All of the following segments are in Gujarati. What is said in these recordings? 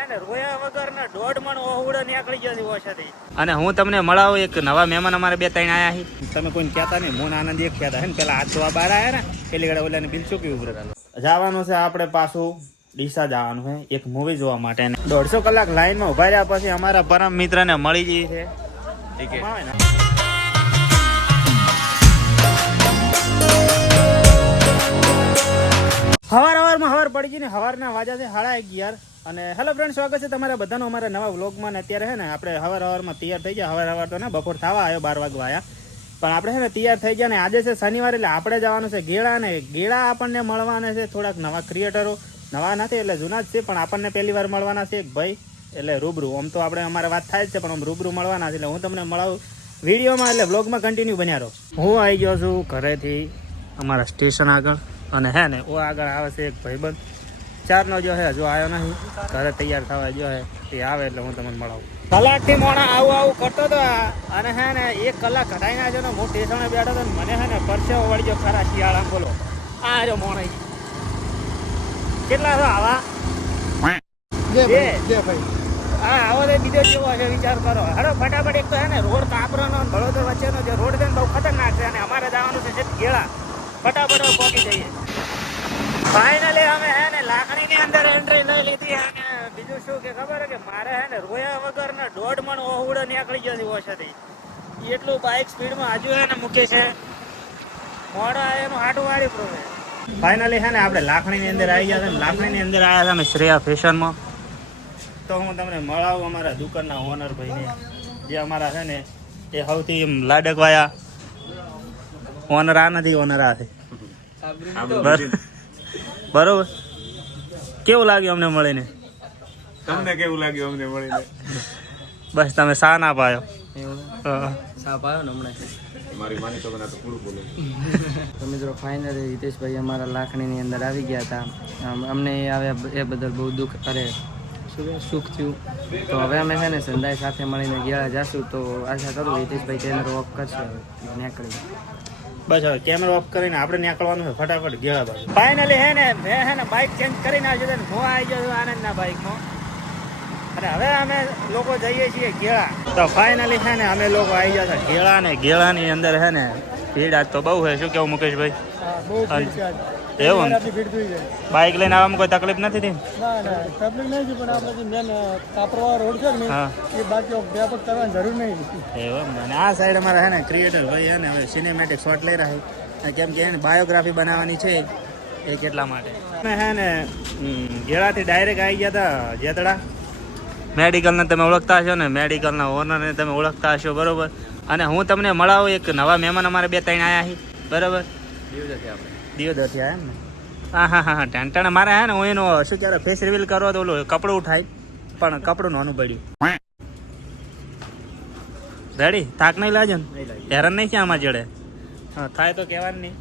હે ને રોયા વગર ને 1.5 મણ ઓહુડો નીકળી ગયો છે ઓછાથી. અને હું તમને મળાવું એક નવા મહેમાન અમારે 2-3 આયા છે. તમે કોઈને કહેતા નહીં, મોન આનંદ એક કહેતા હે ને. પેલા હાથ ધોવા બહાર આયા ને પેલી ગળે ઓલાને બિલ ચૂકી ઉભરે જવાનું છે. આપણે પાછું ડીસા જવાનું છે એક મૂવી જોવા માટે. 150 કલાક લાઈનમાં ઉભા રહ્યા પછી અમારા પરમ મિત્રને મળી ગઈ છે ટિકિટ. હવાર પડી ગઈ ને હવારના વાજા છે 11:30. અને હેલો ફ્રેન્ડ, સ્વાગત છે તમારા બધાનો અમારા નવા વ્લોગમાં. ને અત્યારે છે ને આપણે હવારમાં તૈયાર થઈ ગયા. હવાર તો ને બપોર થવા આવ્યો, 12 વાગવા આવ્યા, પણ આપણે છે ને તૈયાર થઈ ગયા. ને આજે છે શનિવાર એટલે આપણે જવાનું છે ગેળા. ને ગેળા આપણને મળવાના છે થોડાક નવા ક્રિએટરો. નવા નથી એટલે જૂના જ છે, પણ આપણને પહેલી વાર મળવાના છે એક ભાઈ, એટલે રૂબરૂ. આમ તો આપણે અમારે વાત થાય જ છે, પણ આમ રૂબરૂ મળવાના છે. એટલે હું તમને મળાવું વિડીયોમાં, એટલે વ્લોગમાં કન્ટિન્યુ બન્યા રહો. હું આવી ગયો છું ઘરેથી અમારા સ્ટેશન આગળ. અને હે ને ઓ આગળ આવે છે એક ભાઈબંધ, 4નો જો હે હજુ આવ્યો નથી, ઘરે તૈયાર થવા જો હે. એ આવે એટલે હું તમને મળાવું. કલાકથી મોણા આવું કરતો હતો. અને હે ને 1 કલાક કઢાઈ ના છે ને હું સ્ટેશને બેઠો હતો ને મને હે ને પરસેવો વળી ગયો ખરા શિયાળામાં. બોલો આ જો મોણા કેટલા છો આવા? હા આવો તો બીજો જેવો છે, વિચાર કરો. હરો ફટાફટ. એક તો હે ને રોડ કાપરાનો ભળોદર વચ્ચેનો જે રોડ છે ને બહુ ખતરનાક છે. અને અમારે જવાનું છે ગેળા. ફટાફટ પહોંચી જઈએ. ફાઇનલી અમે હે ને લાકડીની અંદર એન્ટ્રી લઈ લીધી. અને બીજું શું કે ખબર હે કે મારે હે ને રોયા વગર ને 1.5 મણ ઓહુડો નીકળી ગયો છે ઓછાથી. એટલું બાઇક સ્પીડમાં હજુ હે ને મૂકે છે મોડા એનું હાટું વાળી પ્રો. ફાઇનલી હે ને આપણે લાકડીની અંદર આવી ગયા છે. લાકડીની અંદર આવ્યા હતા અમે શ્રેયા ફેશનમાં. તો હું તમને મળાવું અમારા દુકાનના ઓનર ભાઈને, જે અમારા છે ને એ સૌથી લાડકવાયા ઓનર. આ નથી ઓનર, આ છે. બરોબર. કેવું લાગ્યું અમને મળીને? તમને કેવું લાગ્યું અમને મળીને? બસ તમે સા ના પાયો. સા પાયો ને હમણાં. મારી માની તો પૂરું બોલે. તો મિત્રો ફાઇનલી હિતેશભાઈ અમારા લાખણીની અંદર આવી ગયા હતા. અમને આવ્યા એ બદલ બહુ દુઃખ, અરે સુખ થયું. તો હવે અમે છે ને સંદાય સાથે મળીને ગેળા જશું. તો આશા કરું હિતેશભાઈ કેમેરો ઓફ કરશે, નીકળી. બસ હવે કેમેરા ઓફ કરીને આપણે નીકળવાનું છે ફટાફટ ગેળા બાજુ. ફાઇનલી હે ને મેં હે ને બાઇક ચેન્જ કરીને આવ્યો છે. હું આવી ગયો છું આનંદના બાઇકમાં. અને હવે અમે લોકો જઈએ છીએ ગેળા. તો ફાઇનલી છે ને અમે લોકો આવી ગયા હતા ગેળા. ને ગેળાની અંદર હે ને ભીડ આજ તો બહુ છે. શું કેવું મુકેશભાઈ? એવું ને? બાઇક લઈને આવવામાં કોઈ તકલીફ નથી થઈ? તકલીફ નહીં, પણ આપણે મેન કાપરવા રોડ છે ને એ બાકી વ્યાપક કરવાની જરૂર નહીં. એવું ને? આ સાઈડ અમારા હે ને ક્રિએટર ભાઈ હે ને હવે સિનેમેટિક શોટ લઈ રહ્યા છે, કેમ કે એને બાયોગ્રાફી બનાવવાની છે એ કેટલા માટે. અમે હે ને ગેળાથી ડાયરેક્ટ આવી ગયા હતા જેતડા. મેડિકલને તમે ઓળખતા હશો ને, મેડિકલના ઓનરને તમે ઓળખતા હશો, બરોબર. અને હું તમને મળાવું એક નવા મહેમાન અમારે 2-3 આવ્યા છે, બરોબર. દિયોદરથી આવ્યા એમ ને? હા ટેન્ટણ મારે હે ને હું એનો શું ત્યારે ફેસ રિવીલ કરો તો ઓલું કપડું ઉઠાય, પણ કપડું નાનું પડ્યું. રેડી? થાક નહીં લાગે ને? હેરાન નહીં છે આમાં જોડે? હા થાય તો કહેવાનું નહીં,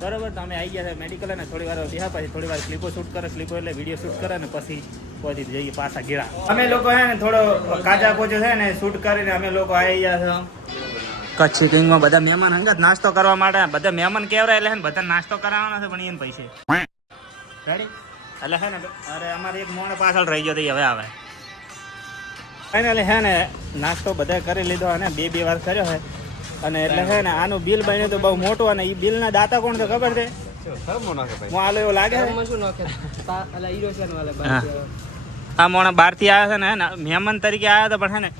બરોબર. તો અમે આવી ગયા છે મેડિકલ. અને થોડી વાર ત્યાં પછી થોડી વાર ક્લિપો શૂટ કરે. ક્લિપો એટલે વિડીયો શૂટ કરે ને પછી પહોંચી જઈએ પાછા ગેળા. અમે લોકો હે ને થોડો કાચા પોચો છે ને શૂટ કરીને અમે લોકો આવી ગયા છે કચ્છી કિંગમાં. બધા મહેમાન હંગાત નાસ્તો કરવા માટે. બધા મહેમાન કેવરા એટલે બધા નાસ્તો કરાવવાનો છે, પણ એને પૈસે. રેડી? એટલે હે ને અરે અમારે એક મોણે પાછળ રહી ગયો હવે આવે. ફાઇનલી હે ને નાસ્તો બધા કરી લીધો. અને 2 વાર કર્યો છે. અને એટલે છે ને આનું બિલ બન્યું તો બહુ મોટું. અને એ બિલના દાતા કોણ છે ખબર છે? હું આલો એવું લાગે છે. આ મોણા બહારથી આવ્યા છે ને મહેમાન તરીકે આવ્યા હતા, પણ હે ને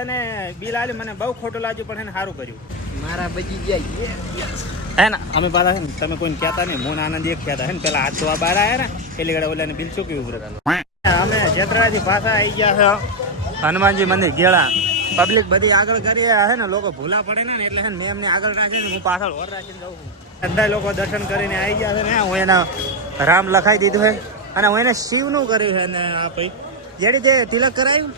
એને બિલ આલ્યું. મને બહુ ખોટું લાગ્યું, પણ એને સારું કર્યું. મારા બચી ગયા હે ને અમે પાછા છે ને તમે કોઈને કહેતા નહીં, મોન આનંદ એક કહેતા હે ને. પેલા હાથ ધોવા બહાર આવ્યા ને પેલી ગળે ઓલાને બિલ ચૂકી ઉભરે. અમે જેતરાથી પાછા આવી ગયા છે હનુમાનજી મંદિર ગેળા. પબ્લિક બધી આગળ કરી હે ને, લોકો ભૂલા પડે ને એટલે હે ને મેં એમને આગળ રાખે ને, હું પાછળ ઓર રાખીને જાઉં છું. બધા લોકો દર્શન કરીને આવી ગયા છે ને. હું એના રામ લખાઈ દીધું છે. અને હું એને શિવનું કર્યું છે. ને આ ભાઈ જેડી તે તિલક કરાયું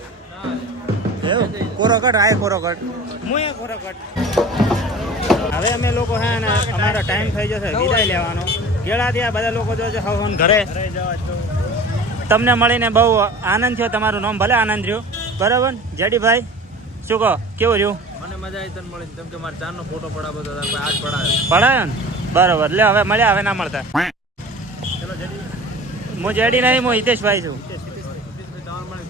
એવું કોરો કટ. આ કોરો કટ, હું એ કોરો કટ. હવે અમે લોકો હે ને અમારો ટાઈમ થઈ જશે વિદાય લેવાનો. ગેળાથી આ બધા લોકો જો છે હવે ઘરે. તમને મળીને બહુ આનંદ થયો. તમારું નામ ભલે આનંદ રહ્યું, બરાબર. જેડીભાઈ શું કહો, કેવું રહ્યું? મને મજા આવી તને મળી. કેમ કે મારા 4નો ફોટો પડાવ્યો હતો, આજ પડાયો ને? બરાબર. લે હવે મળ્યા, હવે ના મળતા. હું જેડી નહીં, હું હિતેશભાઈ છું.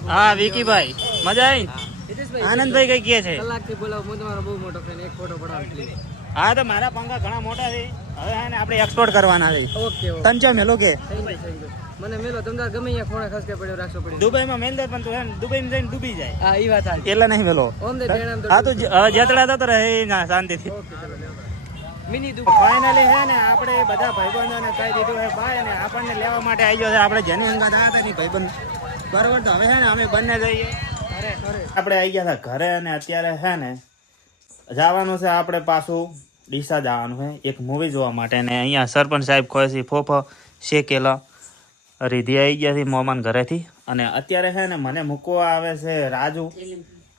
હા વિકીભાઈ મજા આવી હિતેશભાઈ આનંદભાઈ કઈ કહે છે કલાકથી બોલાવો હું તમારો બહુ મોટો ફેન એક ફોટો પડાવો પ્લીઝ હા તો મારા પંખા ઘણા મોટા છે હવે હે ને આપણે એક્સપોર્ટ કરવાના છે ઓકે ઓકે તંચો મેલો કે થેન્ક યુ મને મેલો તમને ગમે અહીંયા ખોણે ખસકે પડ્યો રાખશો પડ્યો દુબઈમાં મેલ દે પણ તું હે ને દુબઈમાં જઈને ડૂબી જાય હા ઈ વાત સાચી એટલે નહીં મેલો ઓમ દે બેણામ તો હા તું જેતડા તો રહે ના શાંતિથી ઓકે ચલો મિની દુ ફાઇનલી હે ને આપણે બધા ભાઈબંધોને કહી દીધું હે ભાઈ અને આપણને લેવા માટે આવી ગયો છે આપણે જેની અંગત આવ્યા હતા ને ભાઈબંધ બરોબર તો હવે હે ને અમે બંને જઈએ આપણે આવી ગયા હતા ઘરે અને અત્યારે હે ને જવાનું છે આપણે પાછું ડીસા જવાનું છે એક મૂવી જોવા માટે ને અહીંયા સરપંચ સાહેબ ખોયસી ફોફો શેકેલા રીધી આવી ગયા હતી મોમાન ઘરેથી અને અત્યારે છે ને મને મૂકવા આવે છે રાજુ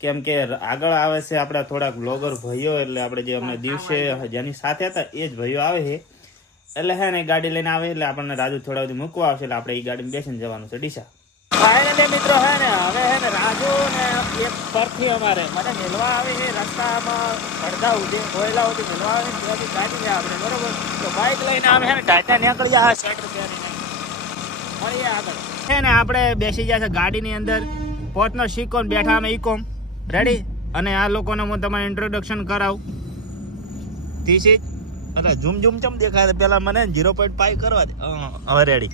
કેમ કે આગળ આવે છે આપણા થોડાક બ્લોગર ભાઈઓ એટલે આપણે જે અમને દિવસે જેની સાથે હતા એ જ ભાઈઓ આવે છે એટલે હે ને ગાડી લઈને આવે એટલે આપણને રાજુ થોડા સુધી મૂકવા આવશે એટલે આપણે એ ગાડીમાં બેસીને જવાનું છે ડીસા ફાઇનલી મિત્રો હે ને હવે હે ને રાજુ ને એક પરથી અમારે મને મેળવા આવે છે રસ્તામાં અડધા ઉદે કોયલા ઉદી મેળવા આવે ને ત્યાંથી કાઢી ગયા આપણે બરોબર તો બાઇક લઈને અમે હે ને ટાટા નીકળી ગયા સ્વેટર પહેરીને મળીએ આગળ છે ને આપણે બેસી ગયા છે ગાડીની અંદર પોતનો શીખો ને બેઠા અમે ઈકોમ રેડી અને આ લોકોને હું તમારે ઇન્ટ્રોડક્શન કરાવું ધીસ ઇઝ અરે ઝૂમ ચમ દેખાય પેલા મને 0.5 કરવા દે હવે રેડી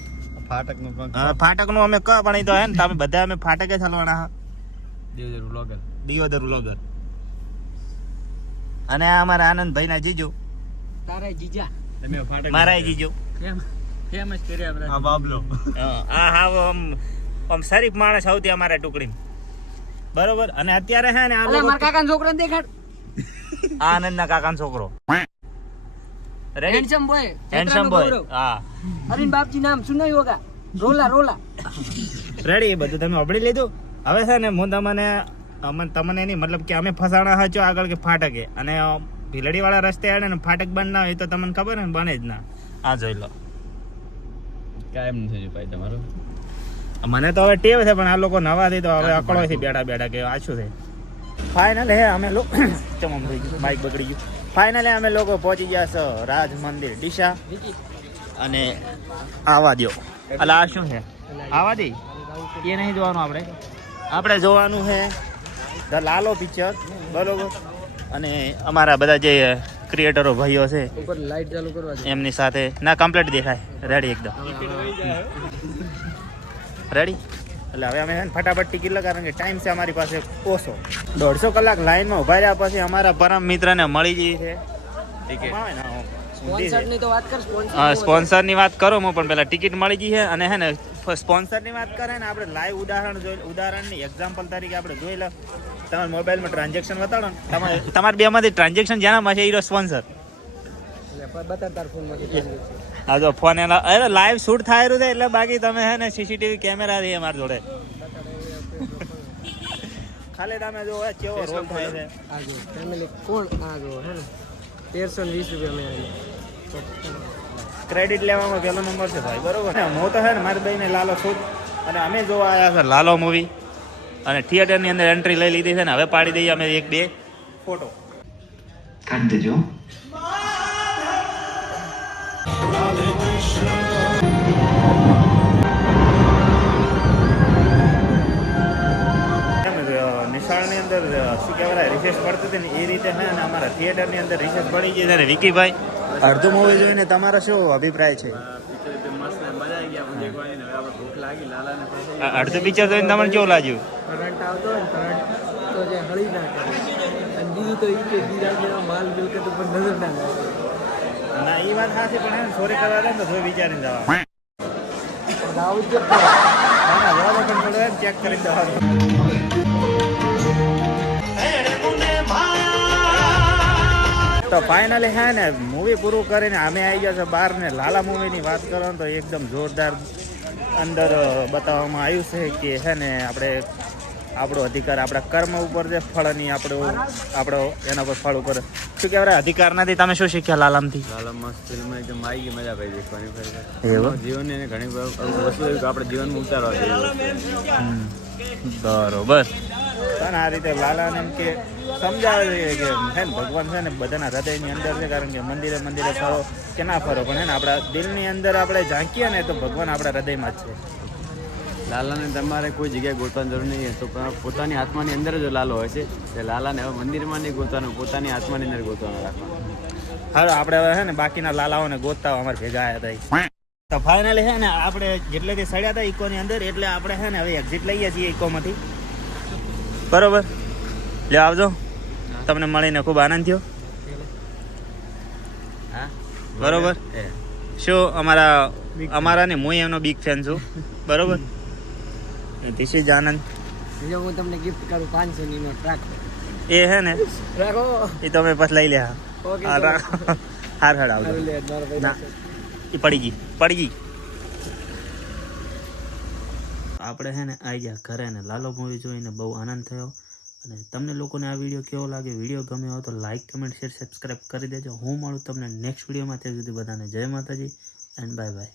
ફાટકનું અમે ક પણ ઈ તો હે ને તમે બધા અમે ફાટકે ચાલવાના હા દિયોદર વ્લોગર અને આ અમારા આનંદભાઈ ના જીજુ તારા જીજા મારા જીજુ ફેમસ કર્યા આપણે હા બાબલો હા હા આમ શરીફ માણસ સૌથી અમારા ટુકડી બરોબર અને અત્યારે હે ને આ અલે લોકો મારા કાકાનો છોકરાને દેખાડ આનંદ ના કાકાનો છોકરો ready handsome boy handsome boy હા અરિન બાપજી નામ સુનાઈ હોગા રોલા રોલા રેડી એ બધું તમે અબડી લીધું હવે છે ને હું તમને એની મતલબ કે અમે ફસાણા હચો આગળ કે ફાટકે અને ભીલડી વાળા રસ્તે આડે ને ફાટક બંધ ના હોય તો તમને ખબર ને બને જ ના આ જોઈ લો કાયમ નથી ભાઈ તમારું મને તો હવે ટેવ છે પણ આ લોકો નવા થી તો હવે અકળોથી બેઠા કે આછું છે ફાઇનલ હે અમે લોકો ચમમ થઈ ગયું માઇક બગડી ગયું ફાઇનલી અમે લોકો પહોંચી ગયા છો રાજ મંદિર ડીસા અને આવા દો અલા આ શું છે આવા દે એ નહીં જોવાનું આપણે જોવાનું છે ધ લાલો પિક્ચર બરોબર અને અમારા બધા જે ક્રિએટરો ભાઈઓ છે ઉપર લાઈટ ચાલુ કરવા દે એમની સાથે ના કમ્પ્લીટ દેખાય રેડી એકદમ રેડી એટલે હવે અમે ફટાફટ ટિકિટ લગાવીએ કારણ કે ટાઈમ છે અમારી પાસે ઓછો 150 કલાક લાઈનમાં ઉભા રહ્યા પછી અમારા પરમ મિત્રને મળી ગઈ છે સ્પોન્સરની તો વાત કર સ્પોન્સરની વાત કરો હું પણ પેલા ટિકિટ મળી ગઈ છે અને હે ને સ્પોન્સરની વાત કરે ને આપણે લાઈવ ઉદાહરણની એક્ઝામ્પલ તરીકે આપણે જોઈ લો તમારા મોબાઈલમાં ટ્રાન્ઝેક્શન બતાડો ને તમારા બેમાંથી ટ્રાન્ઝેક્શન જેનામાં છે એ સ્પોન્સર બતા તાર ફોનમાંથી હા જો ફોન એના અરે લાઈવ શૂટ થાય રહ્યું છે એટલે બાકી તમે હે ને સીસીટીવી કેમેરા છે અમારી જોડે ખાલી તમે જો કેવો રોલ થાય છે આ જો ફેમિલી કોણ આ જો હે ને 1320 રૂપિયા મેં ક્રેડિટ લેવામાં પહેલો નંબર છે ભાઈ બરોબર ને હું તો હે ને મારી બહેને લાલો શૂટ અને અમે જોવા આવ્યા છે લાલો મૂવી અને થિયેટરની અંદર એન્ટ્રી લઈ લીધી છે ને હવે પાડી દઈએ અમે 1-2 ફોટો કાઢ દેજો નિશાળની અંદર શું કહેવાય રિસેસ પડતી હતી ને એ રીતે હે ને અમારા થિયેટરની અંદર રિસેસ પડી ગઈ છે ને વિકીભાઈ અડધું મૂવી જોઈને તમારો શું અભિપ્રાય છે અડધું પિક્ચર જોઈને તમને કેવું લાગ્યું કરંટ આવતો હોય કરંટ તો જે હળી નાખે અને બીજું તો ઈ કે બીજા માલ મિલકત ઉપર નજર ના નાખે ના એ વાત સાચી પણ હે ને ચોરી કરવા જાય ને તો જોઈ વિચારીને જવા આવું જ ચેક કરીને જવાનું તો ફાઇનલી હે ને મૂવી પૂરું કરીને અમે આવી ગયા છે બહાર ને લાલા મૂવીની વાત કરો તો એકદમ જોરદાર અંદર બતાવવામાં આવ્યું છે કે હે ને આપણે આપણો અધિકાર આપણા કર્મ ઉપર છે ફળની આપણો એના પર ફળ ઉપર શું કહેવાય અધિકાર નથી તમે શું શીખ્યા લાલામથી લાલામાં ફિલ્મ એકદમ આવી ગઈ મજા ભાઈ દેખવાની એવું જીવનની એને ઘણી વસ્તુ એવી કે આપણે જીવનમાં ઉતારવા જોઈએ બરોબર પણ આ રીતે લાલાને એમ કે સમજાવે છે કે હે ને ભગવાન છે ને બધાના હૃદયની અંદર છે કારણ કે મંદિરે ફરો કે ના ફરો પણ હે ને આપણા દિલની અંદર આપણે ઝાંકીએ ને તો ભગવાન આપણા હૃદયમાં જ છે લાલાને તમારે કોઈ જગ્યાએ ગોતવાની જરૂર નહીં તો પણ પોતાની આત્માની અંદર જ લાલો હોય છે એટલે લાલાને હવે મંદિરમાં નહીં ગોતવાનું, પોતાની આત્માની અંદર ગોતવાનું રાખવાનું. હાલો આપણે હવે છે ને બાકીના લાલાઓને ગોતતા અમારે ભેગા આવ્યા હતા. તો ફાઇનલી છે ને આપણે જેટલેથી સડ્યા હતા ઇકોની અંદર એટલે આપણે છે ને હવે એક્ઝિટ લઈએ છીએ ઇકોમાંથી. બરોબર, લે આવજો. તમને મળીને ખૂબ આનંદ થયો. હા બરોબર. શું અમારા ને હું એમનો બિગ ફેન છું. બરોબર, ધીસ ઇઝ આનંદ. જો હું તમને ગિફ્ટ કરું 500 ની નોટ રાખો. એ હે ને રાખો. એ તમે પછી લઈ લે. ઓકે હાર આવજો. ના એ પડી ગઈ. આપણે છે ને આવી ગયા ઘરે ને લાલો મૂવી જોઈને બહુ આનંદ થયો. અને તમને લોકોને આ વિડીયો કેવો લાગે, વિડીયો ગમે હોય તો લાઈક, કમેન્ટ, શેર, સબસ્ક્રાઈબ કરી દેજો. હું મળું તમને નેક્સ્ટ વિડીયોમાં. ત્યાં સુધી બધાને જય માતાજી એન્ડ બાય બાય.